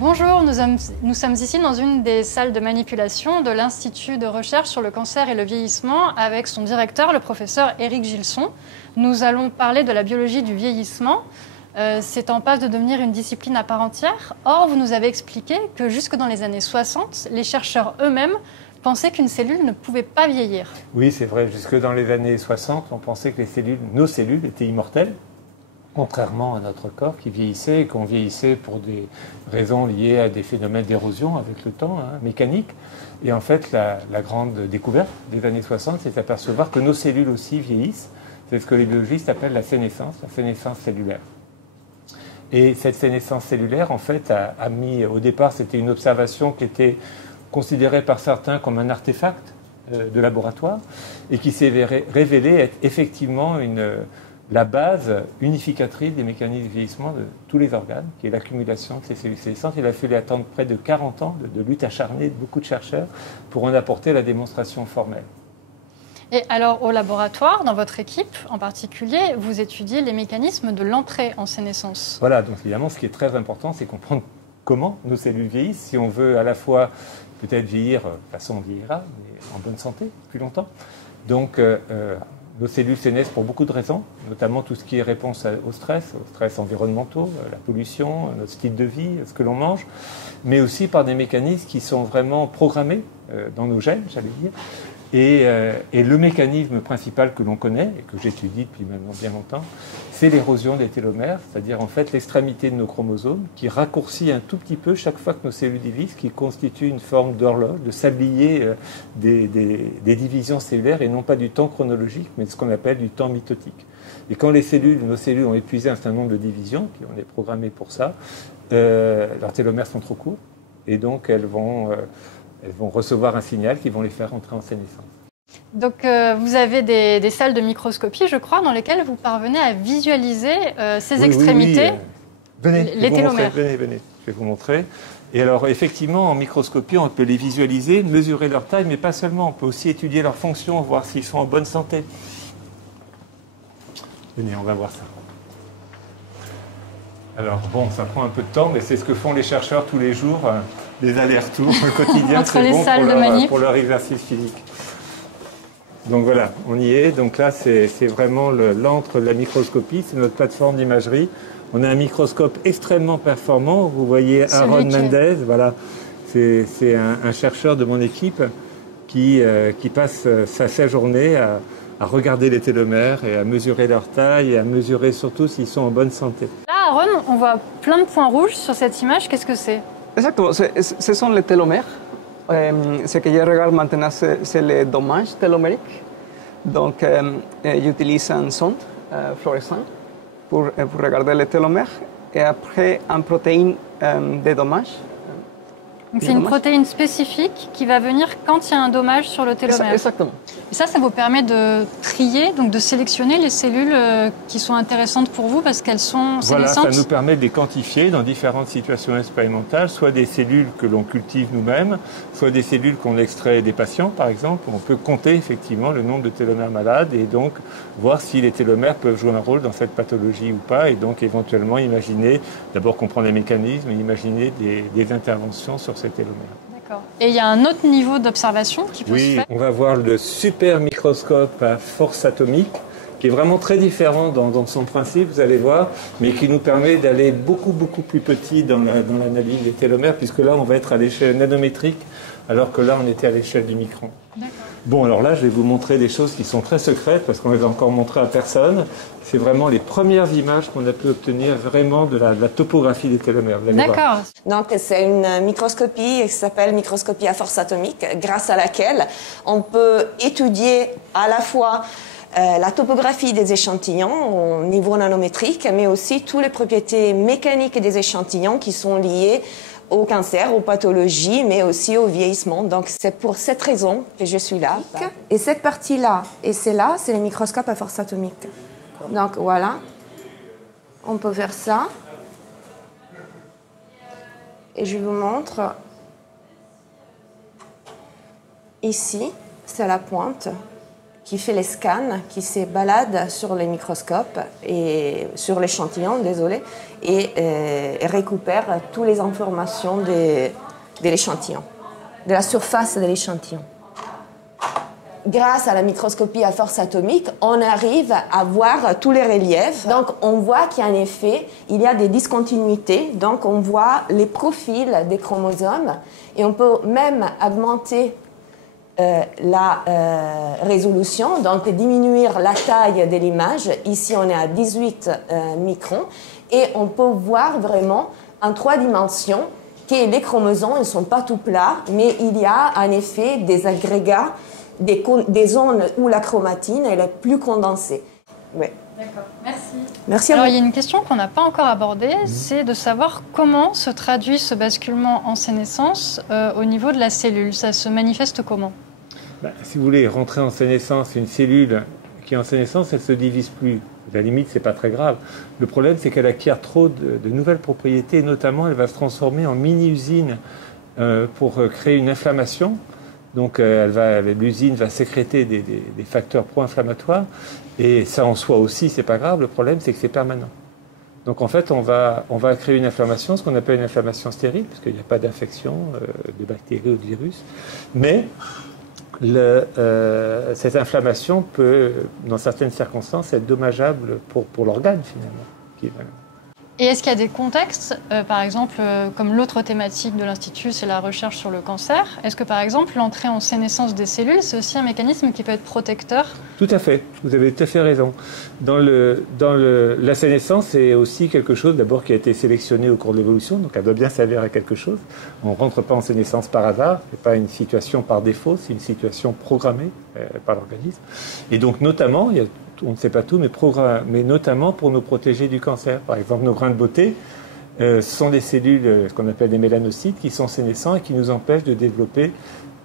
Bonjour, nous sommes ici dans une des salles de manipulation de l'Institut de recherche sur le cancer et le vieillissement avec son directeur, le professeur Éric Gilson. Nous allons parler de la biologie du vieillissement. C'est en passe de devenir une discipline à part entière. Or, vous nous avez expliqué que jusque dans les années 60, les chercheurs eux-mêmes pensaient qu'une cellule ne pouvait pas vieillir. Oui, c'est vrai. Jusque dans les années 60, on pensait que nos cellules étaient immortelles, contrairement à notre corps qui vieillissait et qu'on vieillissait pour des raisons liées à des phénomènes d'érosion avec le temps, mécanique. Et en fait, la grande découverte des années 60, c'est d'apercevoir que nos cellules aussi vieillissent. C'est ce que les biologistes appellent la sénescence cellulaire. Et cette sénescence cellulaire, en fait, a mis, au départ, c'était une observation qui était considérée par certains comme un artefact de laboratoire et qui s'est révélé être effectivement la base unificatrice des mécanismes de vieillissement de tous les organes, qui est l'accumulation de ces cellules sénescentes. Il a fallu attendre près de 40 ans de lutte acharnée de beaucoup de chercheurs pour en apporter la démonstration formelle. Et alors, au laboratoire, dans votre équipe en particulier, vous étudiez les mécanismes de l'entrée en sénescence. Voilà, donc évidemment, ce qui est très important, c'est comprendre comment nos cellules vieillissent, si on veut à la fois peut-être vieillir, de toute façon on vieillira, mais en bonne santé, plus longtemps. Donc, nos cellules sénescent pour beaucoup de raisons, notamment tout ce qui est réponse au stress environnementaux, la pollution, notre style de vie, ce que l'on mange, mais aussi par des mécanismes qui sont vraiment programmés dans nos gènes, j'allais dire. Et le mécanisme principal que l'on connaît, et que j'étudie depuis maintenant bien longtemps, c'est l'érosion des télomères, c'est-à-dire en fait l'extrémité de nos chromosomes qui raccourcit un tout petit peu chaque fois que nos cellules divisent, qui constitue une forme d'horloge, de sablier des divisions cellulaires, et non pas du temps chronologique, mais de ce qu'on appelle du temps mitotique. Et quand nos cellules ont épuisé un certain nombre de divisions, qui on est programmé pour ça, leurs télomères sont trop courts, et donc elles vont recevoir un signal qui vont les faire entrer en sénescence. Donc vous avez des salles de microscopie, je crois, dans lesquelles vous parvenez à visualiser ces extrémités, Venez, les télomères. Venez, je vais vous montrer. Et alors effectivement, en microscopie, on peut les visualiser, mesurer leur taille, mais pas seulement, on peut aussi étudier leur fonction, voir s'ils sont en bonne santé. Venez, on va voir ça. Alors bon, ça prend un peu de temps, mais c'est ce que font les chercheurs tous les jours, des allers-retours au quotidien, entre les salles de manip pour leur exercice physique. Donc voilà, on y est. Donc là, c'est vraiment l'antre de la microscopie, c'est notre plateforme d'imagerie. On a un microscope extrêmement performant. Vous voyez Aaron Mendez, voilà, c'est un chercheur de mon équipe qui passe sa journée à regarder les télomères et à mesurer leur taille et à mesurer surtout s'ils sont en bonne santé. Là, Aaron, on voit plein de points rouges sur cette image. Qu'est-ce que c'est? Exactement, ce sont les télomères. Ce que je regarde maintenant, c'est les dommages télomériques. Donc, j'utilise une sonde fluorescente pour regarder les télomères et après une protéine de dommage. Donc c'est une protéine spécifique qui va venir quand il y a un dommage sur le télomère. Exactement. Et ça vous permet de trier, donc de sélectionner les cellules qui sont intéressantes pour vous parce qu'elles sont sénescentes. Voilà, ça nous permet de les quantifier dans différentes situations expérimentales, soit des cellules que l'on cultive nous-mêmes, soit des cellules qu'on extrait des patients, par exemple. On peut compter effectivement le nombre de télomères malades et donc voir si les télomères peuvent jouer un rôle dans cette pathologie ou pas, et donc éventuellement imaginer, d'abord comprendre les mécanismes, et imaginer des interventions sur ces télomères. D'accord. Et il y a un autre niveau d'observation qui peut se faire? Oui, on va voir le super microscope à force atomique, qui est vraiment très différent dans son principe, vous allez voir, mais qui nous permet d'aller beaucoup plus petit dans l'analyse des télomères, puisque là, on va être à l'échelle nanométrique, alors que là, on était à l'échelle du micron. D'accord. Bon, alors là, je vais vous montrer des choses qui sont très secrètes, parce qu'on ne les a encore montrées à personne. C'est vraiment les premières images qu'on a pu obtenir vraiment de la topographie des télomères. D'accord. Donc, c'est une microscopie qui s'appelle microscopie à force atomique, grâce à laquelle on peut étudier à la fois la topographie des échantillons au niveau nanométrique, mais aussi toutes les propriétés mécaniques des échantillons qui sont liées au cancer, aux pathologies, mais aussi au vieillissement. Donc, c'est pour cette raison que je suis là. Et cette partie-là et celle-là, c'est les microscopes à force atomique. Donc, voilà. On peut faire ça. Et je vous montre. Ici, c'est la pointe qui fait les scans, qui se balade sur les microscopes et sur l'échantillon, désolé, et récupère toutes les informations de l'échantillon, de la surface de l'échantillon. Grâce à la microscopie à force atomique, on arrive à voir tous les reliefs. Donc, on voit qu'en effet, il y a des discontinuités. Donc, on voit les profils des chromosomes et on peut même augmenter la résolution, donc diminuer la taille de l'image. Ici, on est à 18 microns et on peut voir vraiment en 3 dimensions que les chromosomes ne sont pas tout plats, mais il y a en effet des agrégats, des zones où la chromatine elle est plus condensée. Ouais. D'accord, merci. Merci à vous. Alors, il y a une question qu'on n'a pas encore abordée, c'est de savoir comment se traduit ce basculement en sénescence au niveau de la cellule. Ça se manifeste comment? Si vous voulez rentrer en sénescence, une cellule qui est en sénescence, elle ne se divise plus. À la limite, ce n'est pas très grave. Le problème, c'est qu'elle acquiert trop de nouvelles propriétés, et notamment, elle va se transformer en mini-usine pour créer une inflammation. Donc l'usine va sécréter des facteurs pro-inflammatoires, et ça en soi aussi, c'est pas grave. Le problème, c'est que c'est permanent. Donc en fait, on va créer une inflammation, ce qu'on appelle une inflammation stérile, parce qu'il n'y a pas d'infection de bactéries ou de virus. Mais cette inflammation peut, dans certaines circonstances, être dommageable pour l'organe, finalement. Et est-ce qu'il y a des contextes, par exemple, comme l'autre thématique de l'Institut, c'est la recherche sur le cancer. Est-ce que, par exemple, l'entrée en sénescence des cellules, c'est aussi un mécanisme qui peut être protecteur? Tout à fait, vous avez tout à fait raison. La sénescence, c'est aussi quelque chose d'abord qui a été sélectionné au cours de l'évolution, donc elle doit bien servir à quelque chose. On ne rentre pas en sénescence par hasard, ce n'est pas une situation par défaut, c'est une situation programmée par l'organisme. Et donc notamment, on ne sait pas tout, mais notamment pour nous protéger du cancer. Par exemple, nos grains de beauté, ce sont des cellules, ce qu'on appelle des mélanocytes, qui sont sénescents et qui nous empêchent de développer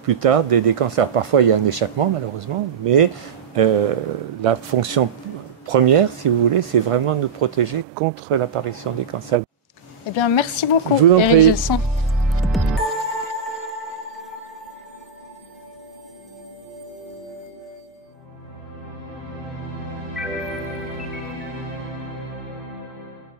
plus tard des cancers. Parfois, il y a un échappement, malheureusement, mais la fonction première, si vous voulez, c'est vraiment de nous protéger contre l'apparition des cancers. Eh bien, merci beaucoup, Je vous en Éric prie. Gilson.